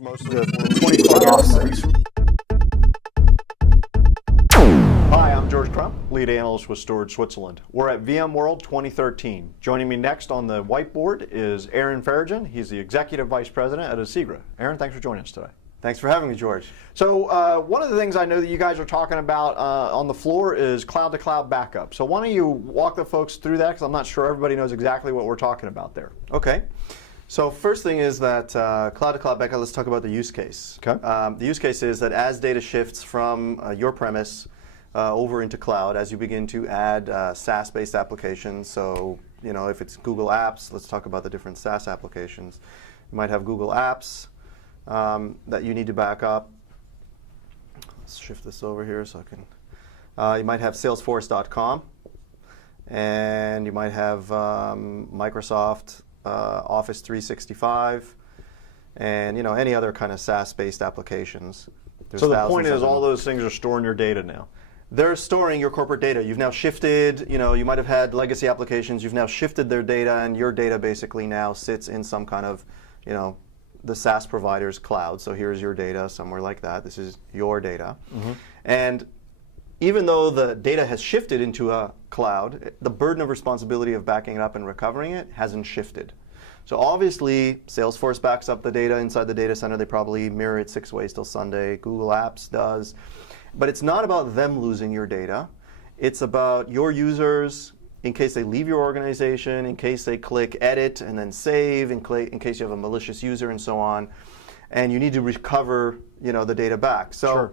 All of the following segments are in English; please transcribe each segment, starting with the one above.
Most of the 24 offsets. Hi, I'm George Crump, lead analyst with Storage Switzerland. We're at VMworld 2013. Joining me next on the whiteboard is Aaron Farragon. He's the Executive Vice President at Asigra. Aaron, thanks for joining us today. Thanks for having me, George. So one of the things I know that you guys are talking about on the floor is cloud-to-cloud backup. So why don't you walk the folks through that, because I'm not sure everybody knows exactly what we're talking about there. Okay. So first thing is that cloud-to-cloud backup, let's talk about the use case. Okay. The use case is that as data shifts from your premise over into cloud, as you begin to add SaaS-based applications, so if it's Google Apps, let's talk about the different SaaS applications. You might have Google Apps that you need to back up. Let's shift this over here so I can. You might have Salesforce.com, and you might have Microsoft Office 365, and any other kind of SaaS-based applications. So the point is all those things are storing your data now. They're storing your corporate data. You've now shifted, you might have had legacy applications, you've now shifted their data, and your data basically now sits in some kind of, the SaaS provider's cloud. So here's your data, somewhere like that. This is your data. Mm-hmm. And even though the data has shifted into a cloud, the burden of responsibility of backing it up and recovering it hasn't shifted. So obviously, Salesforce backs up the data inside the data center. They probably mirror it 6 ways till Sunday. Google Apps does. But it's not about them losing your data. It's about your users, in case they leave your organization, in case they click edit and then save, in case you have a malicious user and so on. And you need to recover the data back. So. Sure.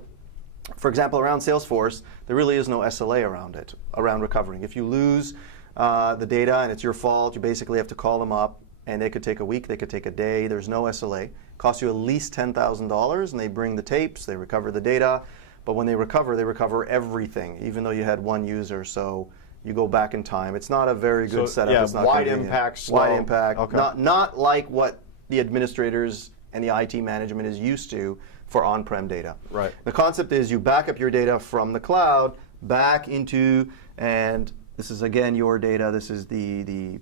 For example, around Salesforce, there really is no SLA around it, around recovering. If you lose the data and it's your fault, you basically have to call them up, and they could take a week, they could take a day. There's no SLA. It costs you at least $10,000, and they bring the tapes, they recover the data. But when they recover everything, even though you had one user. So you go back in time. It's not a very good setup. Yeah, it's not wide impact. Wide impact. Okay. Not like what the administrators and the IT management is used to for on-prem data. Right. The concept is you back up your data from the cloud back into, and this is again your data. This is the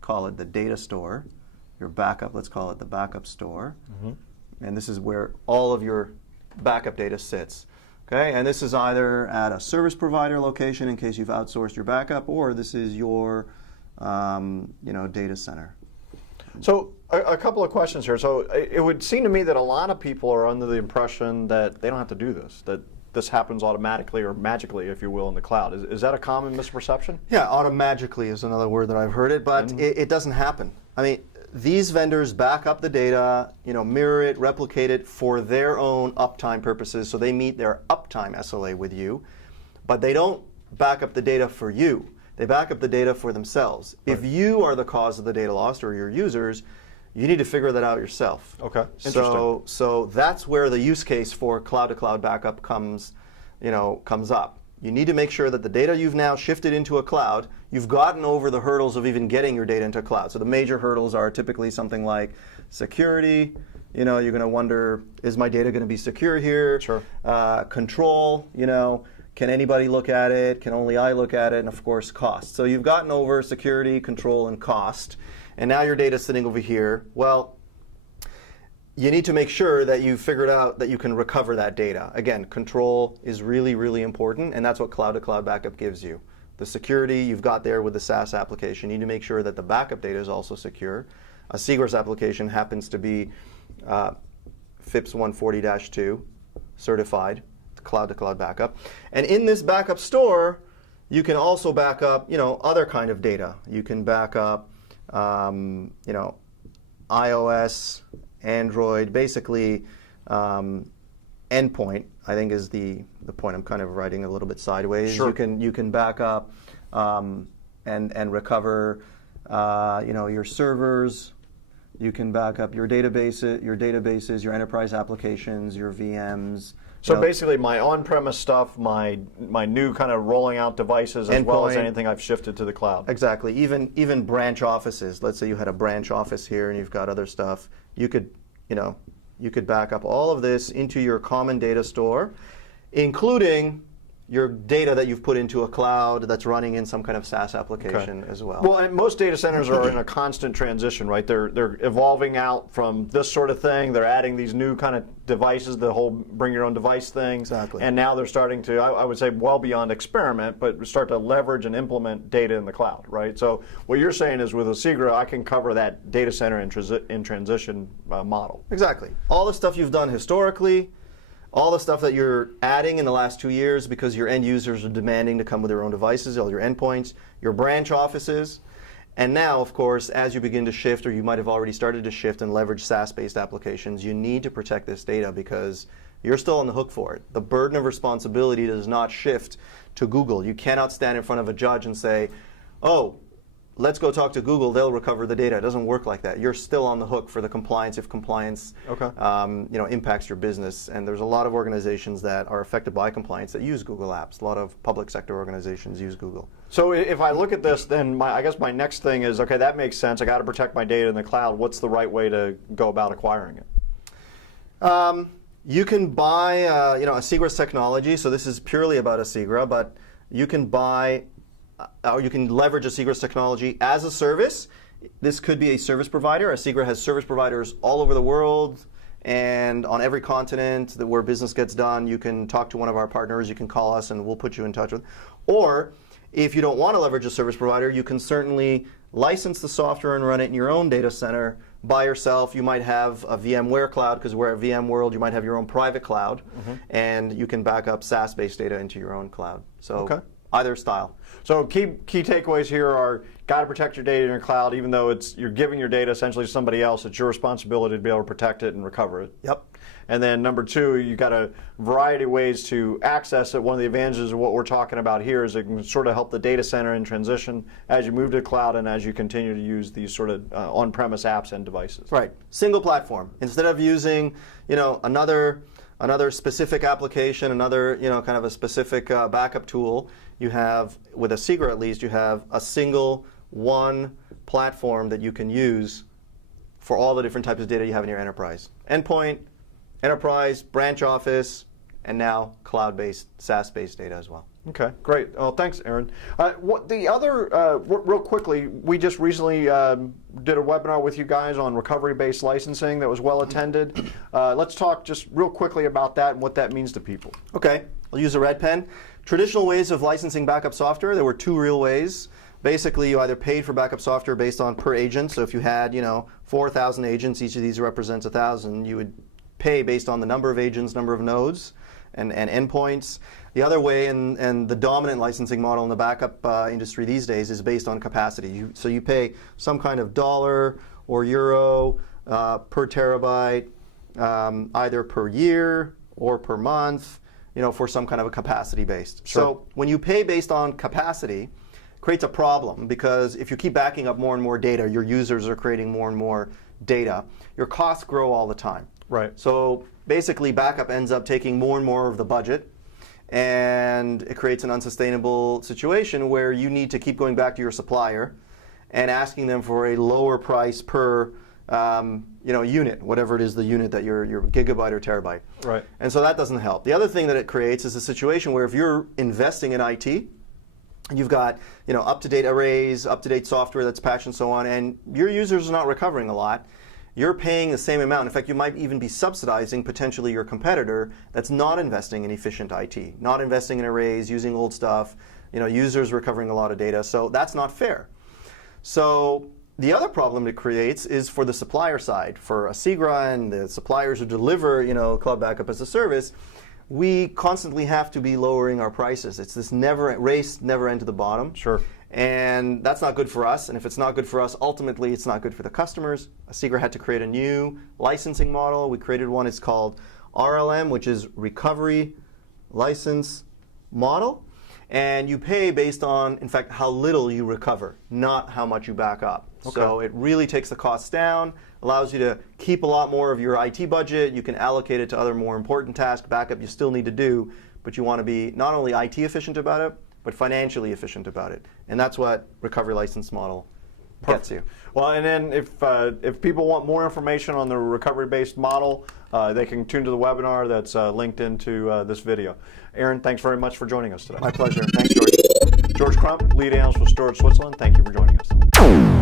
call it the data store. Your backup, let's call it the backup store. Mm-hmm. And this is where all of your backup data sits. Okay, and this is either at a service provider location in case you've outsourced your backup, or this is your data center. So a couple of questions here. So it would seem to me that a lot of people are under the impression that they don't have to do this, that this happens automatically or magically, if you will, in the cloud. Is that a common misperception? Yeah, automagically is another word that I've heard it, but it doesn't happen. I mean, these vendors back up the data, mirror it, replicate it for their own uptime purposes, so they meet their uptime SLA with you, but they don't back up the data for you. They back up the data for themselves. Right. If you are the cause of the data loss or your users, you need to figure that out yourself. Okay, interesting. So that's where the use case for cloud-to-cloud backup comes up. You need to make sure that the data you've now shifted into a cloud, you've gotten over the hurdles of even getting your data into a cloud. So the major hurdles are typically something like security. You're going to wonder, is my data going to be secure here? Sure. Control, can anybody look at it? Can only I look at it? And of course, cost. So you've gotten over security, control, and cost. And now your data's sitting over here. Well, you need to make sure that you've figured out that you can recover that data. Again, control is really, really important, and that's what cloud-to-cloud backup gives you. The security you've got there with the SaaS application. You need to make sure that the backup data is also secure. Asigra's application happens to be FIPS 140-2 certified, cloud-to-cloud backup. And in this backup store, you can also back up, other kind of data. You can back up, iOS, Android, basically endpoint, I think is the point. I'm kind of writing a little bit sideways. Sure. You can back up and recover your servers. You can back up your databases, your enterprise applications, your VMs. So basically my on-premise stuff, my new kind of rolling out devices, as well as anything I've shifted to the cloud. Exactly. Even branch offices. Let's say you had a branch office here and you've got other stuff. You could back up all of this into your common data store, including your data that you've put into a cloud that's running in some kind of SaaS application as well. Well, and most data centers are in a constant transition, right? They're evolving out from this sort of thing. They're adding these new kind of devices, the whole bring your own device thing. Exactly. And now they're starting to, I would say, well beyond experiment, but start to leverage and implement data in the cloud, right? So what you're saying is with Asigra, I can cover that data center in transition model. Exactly. All the stuff you've done historically, all the stuff that you're adding in the last 2 years because your end users are demanding to come with their own devices, all your endpoints, your branch offices. And now, of course, as you begin to shift, or you might have already started to shift and leverage SaaS-based applications, you need to protect this data because you're still on the hook for it. The burden of responsibility does not shift to Google. You cannot stand in front of a judge and say, oh, let's go talk to Google, they'll recover the data. It doesn't work like that. You're still on the hook for the compliance if compliance impacts your business. And there's a lot of organizations that are affected by compliance that use Google Apps. A lot of public sector organizations use Google. So if I look at this, then I guess my next thing is, okay, that makes sense. I got to protect my data in the cloud. What's the right way to go about acquiring it? You can buy Asigra's technology. So this is purely about Asigra, but you can buy or you can leverage Asigra's technology as a service. This could be a service provider. Asigra has service providers all over the world and on every continent where business gets done. You can talk to one of our partners. You can call us and we'll put you in touch with. Or if you don't want to leverage a service provider, you can certainly license the software and run it in your own data center by yourself. You might have a VMware cloud because we're at VMworld. You might have your own private cloud, and you can back up SaaS-based data into your own cloud. So either style. So key takeaways here are, got to protect your data in your cloud, even though you're giving your data essentially to somebody else. It's your responsibility to be able to protect it and recover it. Yep. And then number two, you got a variety of ways to access it. One of the advantages of what we're talking about here is it can sort of help the data center in transition as you move to the cloud and as you continue to use these sort of on-premise apps and devices. Right. Single platform. Instead of using, another specific application, another, kind of a specific backup tool, you have, with Asigra at least, you have a single one platform that you can use for all the different types of data you have in your enterprise. Endpoint, enterprise, branch office, and now cloud-based, SaaS-based data as well. Okay, great. Well, thanks, Aaron. What the other, real quickly, we just recently did a webinar with you guys on recovery-based licensing that was well attended. Let's talk just real quickly about that and what that means to people. Okay, I'll use a red pen. Traditional ways of licensing backup software, there were two real ways. Basically, you either paid for backup software based on per agent. So if you had, 4,000 agents, each of these represents 1,000, you would pay based on the number of agents, number of nodes, and endpoints. The other way, and the dominant licensing model in the backup industry these days, is based on capacity. So you pay some kind of dollar or euro per terabyte, either per year or per month, for some kind of a capacity based. Sure. So when you pay based on capacity, creates a problem, because if you keep backing up more and more data, your users are creating more and more data, your costs grow all the time. Right. So basically, backup ends up taking more and more of the budget, and it creates an unsustainable situation where you need to keep going back to your supplier and asking them for a lower price per unit, whatever it is, the unit that your gigabyte or terabyte. Right. And so that doesn't help. The other thing that it creates is a situation where if you're investing in IT, you've got up-to-date arrays, up-to-date software that's patched and so on, and your users are not recovering a lot. You're paying the same amount. In fact, you might even be subsidizing potentially your competitor that's not investing in efficient IT, not investing in arrays, using old stuff, users recovering a lot of data. So that's not fair. So the other problem it creates is for the supplier side, for Asigra and the suppliers who deliver cloud backup as a service. We constantly have to be lowering our prices. It's this never end to the bottom. Sure. And that's not good for us. And if it's not good for us, ultimately it's not good for the customers. Asigra had to create a new licensing model. We created one. It's called RLM, which is Recovery License Model. And you pay based on, in fact, how little you recover, not how much you back up. Okay. So it really takes the costs down, allows you to keep a lot more of your IT budget. You can allocate it to other more important tasks. Backup you still need to do, but you want to be not only IT efficient about it, but financially efficient about it. And that's what Recovery License Model gets you. Well, and then if people want more information on the recovery-based model, they can tune to the webinar that's linked into this video. Aaron, thanks very much for joining us today. My pleasure. Thanks, George. George Crump, lead analyst with Storage Switzerland. Thank you for joining us.